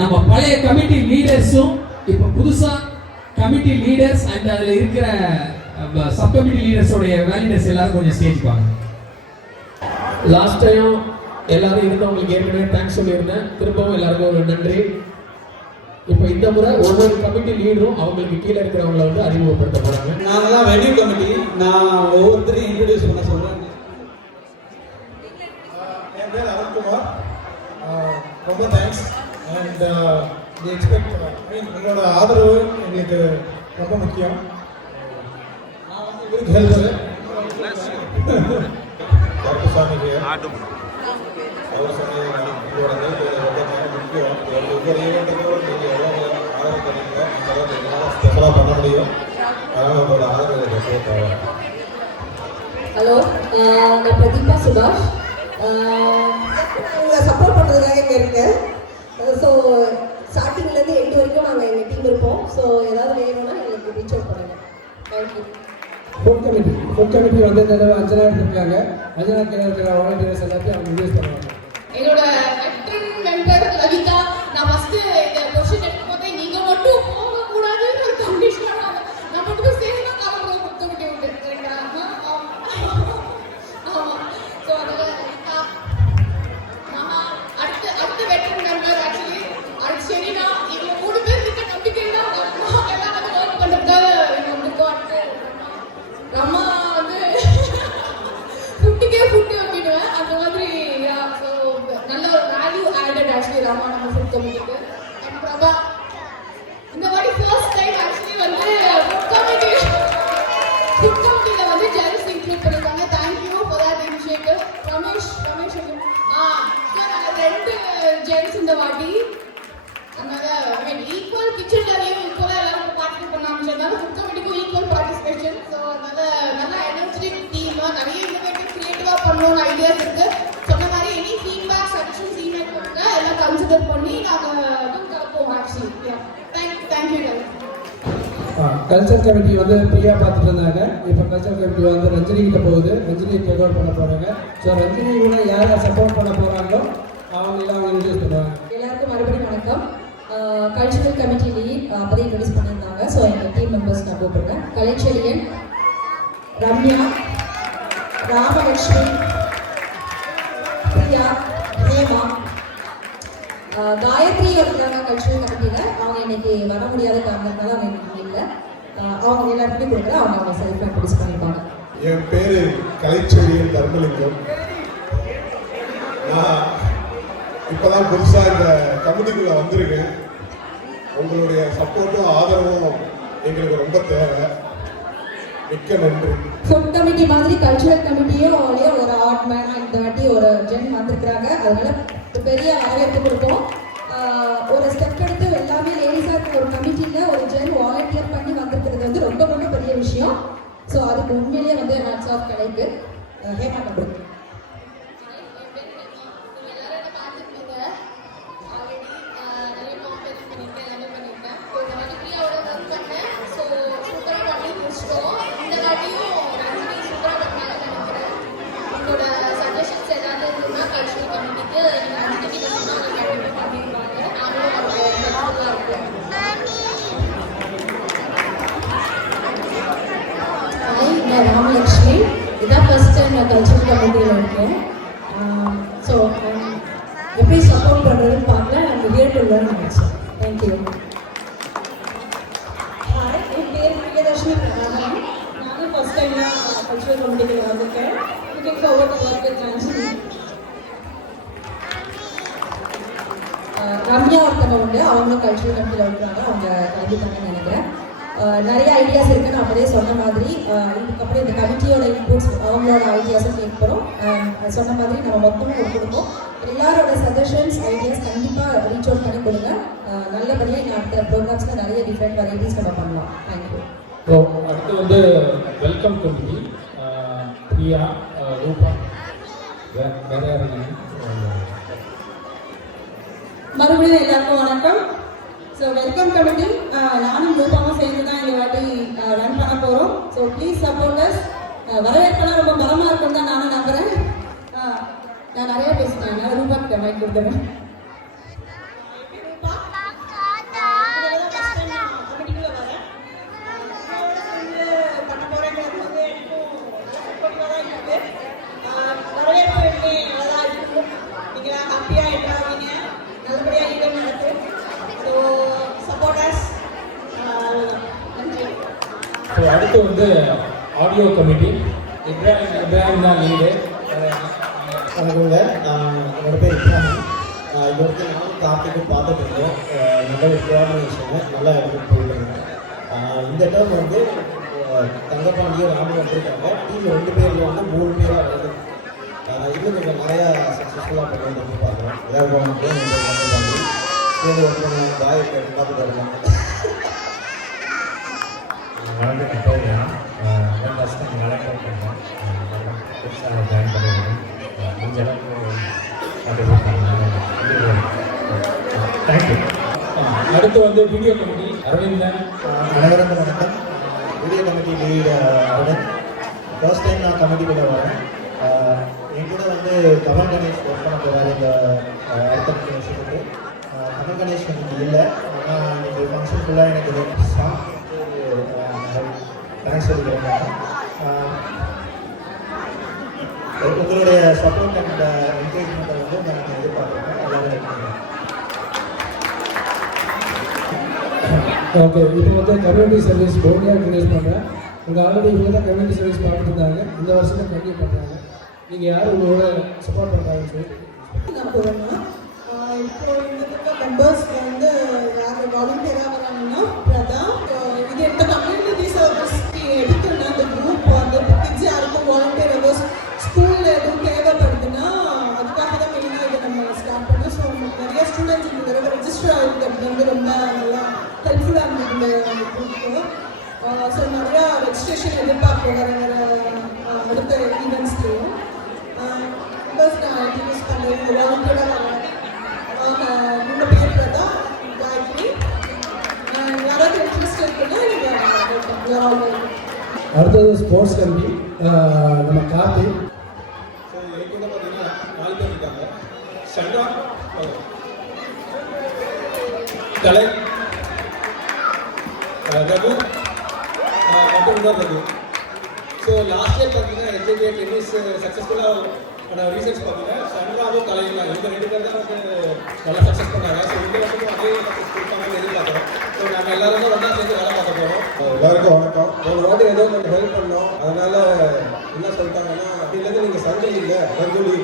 நம்ம பழைய கமிட்டி லீடர்ஸும் இப்போ புதுசா கமிட்டி லீடர்ஸ் அண்ட் அதுல இருக்கிற சப் கமிட்டி லீடர்ஸோடைய வேலிடர்ஸ் எல்லாரும் கொஞ்சம் ஸ்டேஜ் வாங்க. லாஸ்ட் டைம் எல்லாரும் இருந்தவங்களுக்கு ஏற்கனவே தேங்க்ஸ் சொல்லியிருந்தேன். திரும்பவும் எல்லாருக்கும் ஒரு நன்றி. இப்போ இந்த முறை ஒவ்வொரு கமிட்டி லீடரும் அவங்களுக்கு கீழே இருக்கிறவங்களை வந்து அறிமுகப்படுத்த போறாங்க. நாங்களாம் வென்யூ கமிட்டி, நான் ஒவ்வொருத்தரையும் இன்ட்ரடியூஸ் பண்ண சொல்றேன். என் பேர் அருண்குமார். ரொம்ப தேங்க்ஸ் அண்ட் உங்களோட ஆதரவு எங்களுக்கு ரொம்ப முக்கியம். நான் வந்து இவருக்கு ஹெல்ப் சாமிக்கு அவர் சொன்ன உங்களோட ஹெல்ப் முக்கியம். ஒவ்வொரு ஈவெண்ட்டுக்கும் நீங்கள் எவ்வளோ ஆதரவு பண்ணீங்களோ அந்த அளவுக்கு எங்களால் ஸ்பெஷலாக பண்ண முடியும். அதனால் உங்களோட ஆதரவு எனக்கு தேவை. ஹலோ, நான் பிரதீபா சுபாஷ். உங்களை சப்போர்ட் பண்ணுறதுக்காக இங்கே இருக்கேன். ஸோ ஸ்டார்டிங்லேருந்து எண்டு வரைக்கும் நாங்கள் எங்கள் டீம் இருப்போம். ஸோ ஏதாவது வேணும்னா எங்களுக்கு ரீச் அவுட் பண்ணுங்கள். தேங்க்யூ. ஃபுட் கமிட்டி வந்து இந்த தடவை அஞ்சனா இருக்காங்க. அஞ்சனா கீழே இருக்கிற வாலண்டியர்ஸ் எல்லாத்தையும் அவங்க யூஸ் பண்ணுவாங்க. என்னோட ஆக்டிங் மெம்பர் லலிதா, நான் ஃபர்ஸ்ட் இந்த பொசிஷன் எடுக்கும் போதே நீங்க மட்டும் போக கூடாதுன்னு ஒரு கண்டிஷன். நான் மட்டும் சேரணும் காலம்பரம் ஃபுட் கமிட்டி உண்டு. ஆமா. ஸோ அதில் லலிதா அடுத்த வெட்டர் மெம்பர் ஆக்சுவலி அது சரினா இவங்க 3 பேர் இருக்க நம்பிக்கைன்னா எல்லாம் வந்து ஒர்க் பண்ணுறதுக்காக இவங்க வந்துருக்கோம். ரம்மா வந்து ஃபுட்டுக்கே ஃபுட்டு அப்படின்னுவேன். அந்த மாதிரி ஸோ நல்ல ஒரு வேல்யூ ஆடட் ஆக்சுவலி ரம்மா நம்ம ஃபுட் கமிட்டிக்கு. அண்ட் பிரபா இந்த மாதிரி ஃபர்ஸ்ட் டைம் ஆக்சுவலி வந்து ஃபுட் கமிட்டியில் வந்து ஜென்ஸ் இன்க்ளூட் பண்ணியிருக்காங்க. Thank you for that initiative. Ramesh so நாங்கள் 2 ஜென்ஸ் இந்த வாட்டி. அதனால ஈக்குவல் கிச்சன்லையும் ஈக்குவலாக எல்லாரும் பார்ட்டிசிபேட் பண்ண ஆரம்பிச்சதுனால ஃபுட் கமிட்டிக்கும் ஈக்குவல் பார்ட்டிசிபேஷன். ஸோ அதனால நல்லா எனர்ஜெட்டிக் டீமாக நிறைய இன்னோவேட்டிவ் கிரியேட்டிவாக பண்ணணும்னு ஐடியாஸ் இருக்கு. சொன்ன மாதிரி எனி ஃபீட்பேக் சஜஷன்ஸ் இமெயில் கொடுங்க, எல்லாம் கன்சிடர் பண்ணி நாங்கள் அதுவும் கலப்போம் ஆக்சுவலி. தேங்க்யூ. கல்ச்சர் கமிட்டி வந்து பிரியா பார்த்துட்டு இருந்தாங்க. இப்போ கல்ச்சர் கமிட்டி வந்து ரஞ்சினி கிட்ட போகுது. ரஞ்சினி டேக் ஓவர் பண்ண போகிறாங்க. ஸோ ரஞ்சினி கூட யார் சப்போர்ட் பண்ண போகிறாங்களோ அவங்க எல்லாம் இன்ட்ரடியூஸ் பண்ணுவாங்க. எல்லாருக்கும் மறுபடியும் வணக்கம். கல்ச்சுரல் கமிட்டி லீட் அப்போதே இன்ட்ரடியூஸ் பண்ணியிருந்தாங்க. ஸோ எங்கள் டீம் மெம்பர்ஸ் நான் கூப்பிட்றேன். கலைச்செழியன், ரம்யா, ராமலட்சுமி, பிரியா, ஹேமா, காயத்ரி இருக்கிறாங்க கல்ச்சுரல் கமிட்டியில். அவங்க இன்னைக்கு வர முடியாத காரணத்தினால அவங்க இன்னைக்கு இல்லை. அவங்க எல்லாருக்குமே கொடுக்குறேன். அவங்க செல்ஃப் இன்ட்ரடியூஸ் பண்ணியிருப்பாங்க. என் பேர் கலைச்செழியன் தர்மலிங்கம். நான் இப்போதான் புதுசாக இந்த கமிட்டிக்குள்ளே வந்திருக்கேன். உங்களுடைய சப்போர்ட்டும் ஆதரவும் எங்களுக்கு ரொம்ப தேவை. மிக்க நன்றி. ஃபுட் கமிட்டி மாதிரி கல்ச்சுரல் கமிட்டியும் ஒரு ஆர்ட் மேன் இந்த வாட்டி ஒரு ஜென் வந்திருக்கிறாங்க. அதனால பெரிய வரவேற்பு கொடுப்போம். ஒரு ஸ்டெப் எடுத்து எல்லாமே லேடிஸாக இருக்க ஒரு கமிட்டியில் ஒரு ஜென் வாலண்டியர் பண்ணி வந்திருக்கிறது வந்து ரொம்ப ரொம்ப பெரிய விஷயம். ஸோ அதுக்கு உண்மையிலேயே வந்து ஹேட்ஸ் ஆஃப் கலைக்கு. ஹேமா கபூர். ராமலட்சுமி, இதான் ஃபர்ஸ்ட் டைம் நான் கல்ச்சரல் கமிட்டியில் இருக்கேன். ஸோ எப்படி சப்போர்ட் பண்ணுறதுன்னு பார்க்கல. நான் ரிலேட்டிவ்லன்னு நினச்சேன். தேங்க்யூ. ஹாய், என் பேர் பிரியதர்ஷினி பிரபாகரன். நானும் ஃபர்ஸ்ட் டைம் தான் கல்ச்சுரல் கமிட்டியில் வந்திருக்கேன். Looking forward to work with Ranjini. Ramya ஒருத்தவங்க உண்டு, அவங்களும் கல்ச்சுரல் கமிட்டியில் இருக்கிறாங்க. அவங்க கலந்துட்டாங்கன்னு நினைக்கிறேன். நிறைய ஐடியாஸ் இருக்குன்னு அப்படியே சொன்ன மாதிரி இதுக்கப்புறம் இந்த கமிட்டியோட இன்புட்ஸ் அவங்களோட ஐடியாஸும் கேட்கிறோம். சொன்ன மாதிரி நம்ம மொத்தமும் கொடுப்போம். எல்லாரோட சஜஷன்ஸ் ஐடியாஸ் கண்டிப்பாக ரீச் அவுட் பண்ணி கொடுங்க. நல்லபடியாக இங்கே அடுத்த ப்ரோக்ராம்ஸில் நிறைய டிஃப்ரெண்ட் வெரைட்டிஸ் நம்ம பண்ணலாம். தேங்க்யூ. ஸோ அடுத்து வந்து வெல்கம் கமிட்டி பிரியா, ரூபா, வேற மறுபடியும் எல்லாருக்கும் வணக்கம். ஸோ வெல்கம் கமிட்டி நானும் ரூபாவும் சேர்ந்து தான் இந்த வாட்டி ரன் பண்ண போகிறோம். So please support us. வரவேற்பெல்லாம் ரொம்ப பலமாக இருக்குன்னு தான் நானும் நம்புகிறேன். நான் நிறைய பேசிட்டேன். ரூபா கிட்ட மைக் கொடுத்துறேன். அடுத்து வந்து ஆடியோ கமிட்டி இப்ராஹிம் தான் லீடு. வணக்கங்க, என்னோட பேர் இப்ராஹிம். இது வரைக்கும் நானும் கார்த்திக்கும் பார்த்துட்டு இருந்தோம். நல்ல ஒரு கோஆர்டினேஷனு நல்லா எடுத்துகிட்டு போயிருக்காங்க. இந்த டேர்ம் வந்து தங்கப்பாண்டியும் ராமு வந்திருக்காங்க. டீம் 2 பேரில் வந்து 3 பேராக வருது. இன்னும் கொஞ்சம் நிறையா சக்ஸஸ்ஃபுல்லாக பண்ணுறது பார்க்குறோம். தங்கப்பாண்டி சேர்ந்து ஒருத்தவங்க பாய் பார்த்துட்டு இருக்காங்க. வணக்கம், போகலாம். ஃபஸ்ட் டைம் நல்லா ட்ரை பண்ணேன். புதுசாக ஜாயின் பண்ணியிருக்கேன். முடிஞ்ச அளவுக்கு தேங்க்யூ. அடுத்து வந்து வீடியோ கமிட்டி அரவிந்தன். அனைவருக்கும் வணக்கம். Video committee lead Aravind. First time நான் கமிட்டிக்குள்ளே வரேன். என் கூட வந்து கமல் கணேஷ் ஒர்க் பண்ண போகிறாரு இந்த அடுத்த விஷயத்துக்கு. கமல் கணேஷ் எனக்கு இல்லை, ஆனால் இன்னைக்கு ஃபங்க்ஷன் ஃபுல்லாக எனக்கு சாங் தேங்க்ஸ் சொல்லிக்கிறேன். உங்களுடைய சப்போர்ட் அண்ட் என்கரேஜ்மெண்ட்டை வந்து நான் எதிர்பார்க்குறேன். எல்லாரும் ஓகே, இப்போ வந்து கம்யூனிட்டி சர்வீஸ் போர்டியாக கிரியேட் பண்ணுறேன். உங்கள் ஆல்ரெடி இவங்க தான் கம்யூனிட்டி சர்வீஸ் பார்த்துட்டு இருந்தாங்க. இந்த வருஷம் கண்டினியூ பண்ணுறாங்க. நீங்கள் யார் உங்களோட சப்போர்ட் பண்ணுறாங்கன்னு சொல்லி நான் போடணும். இப்போ இந்த மெம்பர்ஸ் வந்து யார் வாலண்டியராக வராங்கன்னா பிரதா. இது எந்த கம்யூனிட்டி சர்வீஸ் எடுத்துன்னா இந்த குரூப் வந்து கிட்ஸ் யாருக்கும் வாலண்டியர் ஹவர்ஸ் ஸ்கூலில் எதுவும் தேவைப்படுதுன்னா அதுக்காக தான் மெயினாக இதை நம்ம ஸ்டார்ட் பண்ணோம். ஸோ நிறைய ஸ்டூடெண்ட்ஸ் இந்த தடவை ரெஜிஸ்டர் ஆகிருக்கிறது வந்து ரொம்ப நல்லா ஹெல்ப்ஃபுல்லாக இருந்தது இந்த குரூப்புக்கு. ஸோ நிறையா ரெஜிஸ்ட்ரேஷன் எதிர்பார்ப்போம் வேறு அடுத்த ஈவெண்ட்ஸ்லேயும். ஃபர்ஸ்ட் நான் இன்ட்ரடியூஸ் பண்ணுறேன். வாலண்டியராக உங்கள் பேர் பிரதா, காயத்ரி. யாராவது இன்ட்ரெஸ்ட் இருக்குன்னா நீங்கள் அடுத்தது ஸ்போர்ட்ஸ் கமிட்டி நம்ம கார்த்தி. ஸோ எனக்கு வந்து பார்த்தீங்கன்னா 4 பேர் இருக்காங்க. சண்டா, கலை, ரகு மற்றும் தான் ரகு. ஸோ லாஸ்ட் இயர் பார்த்தீங்கன்னா எஸ்ஜேகே டென்னிஸ் சக்ஸஸ்ஃபுல்லாக ரீசன்ஸ் பார்த்தீங்கன்னா சண்டாவும் கலையும் தான். இந்த 2 பேர் தான் வந்து நல்லா சக்ஸஸ் பண்ணாங்க. ஸோ இந்த வருஷமும் அதே சக்ஸஸ் கொடுப்பாங்கன்னு எதிர்பார்க்குறோம். ஸோ நாங்கள் எல்லாரும் தான் ஒன்றா சேர்ந்து வேலை பார்க்க போகிறோம். எல்லாருக்கும் வணக்கம். ஒரு வாட்டி ஏதோ கொஞ்சம் ஹெல்ப் பண்ணோம். அதனால என்ன சொல்லிட்டாங்கன்னா அப்படிலேருந்து நீங்கள் சண்டை இல்லை ரகுலி,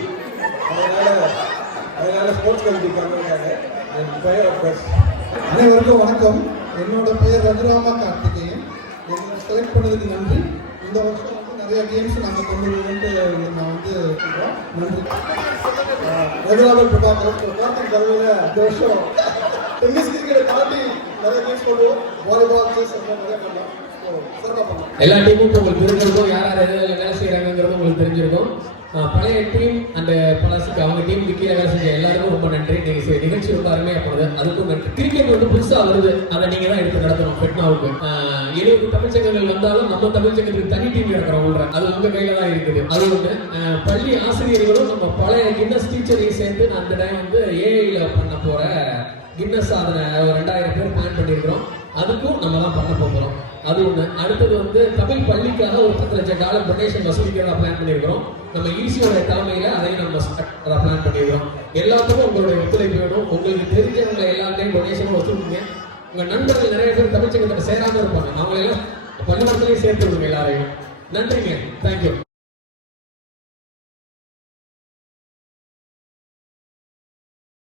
அதனால ஸ்போர்ட்ஸ் கமிட்டிக்கு வந்திருக்காங்க. அனைவருக்கும் வணக்கம். என்னோட பெயர் ரகுராமா கார்த்திகேயன். என்னை செலக்ட் பண்ணதுக்கு நன்றி. இந்த வருஷம் வந்து நிறைய கேம்ஸ் நாங்கள் கொண்டு வருவோம்ட்டு நான் வந்து நன்றி. ரகுராமன் பிரபாகரன் பிரபாகரன் தலைமையில் இந்த வருஷம் டென்னிஸ் கிரிக்கெட் தாண்டி நிறைய கேம்ஸ் கொண்டுவோம். வாலிபால், செஸ் எல்லாம் நிறைய பண்ணலாம். சிறப்பாக பண்ணலாம். எல்லா டீமும் உங்களுக்கு தெரிஞ்சிருக்கும். யார் யார் எதில் வேலை செய்கிறாங்கிறது உங்களுக்கு தெரிஞ்சிருக்கும். பழைய டீம் அந்த பழசுக்கு அவங்க டீமுக்கு கீழே வேலை செஞ்ச எல்லாருக்கும் ரொம்ப நன்றி. நீங்கள் நிகழ்ச்சி ரொம்ப அருமையாக போனது, அதுக்கும் நன்றி. கிரிக்கெட் வந்து புதுசாக வருது, அதை நீங்கள் தான் எடுத்து நடத்தணும். பெட்னாவுக்கு 70 தமிழ்ச்சங்கங்கள் வந்தாலும் நம்ம தமிழ்ச்சங்கத்துக்கு தனி டீம் நடக்கிறோம். அது உங்கள் கையில் தான் இருக்குது. அது ஒன்று. பள்ளி ஆசிரியர்களும் நம்ம பழைய கின்னஸ் டீச்சரையும் சேர்ந்து நான் அந்த டைம் வந்து ஏஐயில் பண்ண போகிற கின்னஸ் சாதனை 2000 பேர் பிளான் பண்ணியிருக்கிறோம். அதுக்கும் நம்ம தான் பண்ண போகிறோம். அது ஒன்று. அடுத்தது வந்து தமிழ் பள்ளிக்காக ஒரு $10 லட்சம் டொனேஷன் வசூலிக்கிறதா பிளான் பண்ணியிருக்கிறோம். நம்ம ஈசியோட தலைமையில் அதையும் நம்ம பிளான் பண்ணியிருக்கிறோம். எல்லாத்துக்கும் உங்களுடைய ஒத்துழைப்பு வேணும். உங்களுக்கு தெரிஞ்சவங்க எல்லாத்தையும் டொனேஷனும் வசூலிங்க. உங்கள் நண்பர்கள் நிறைய பேர் தமிழ்ச்சங்கத்தில் சேராமல் இருப்பாங்க, அவங்களெல்லாம் பள்ளிக்கூடத்துலேயும் சேர்த்து விடுங்க எல்லாரையும். நன்றிங்க. தேங்க்யூ.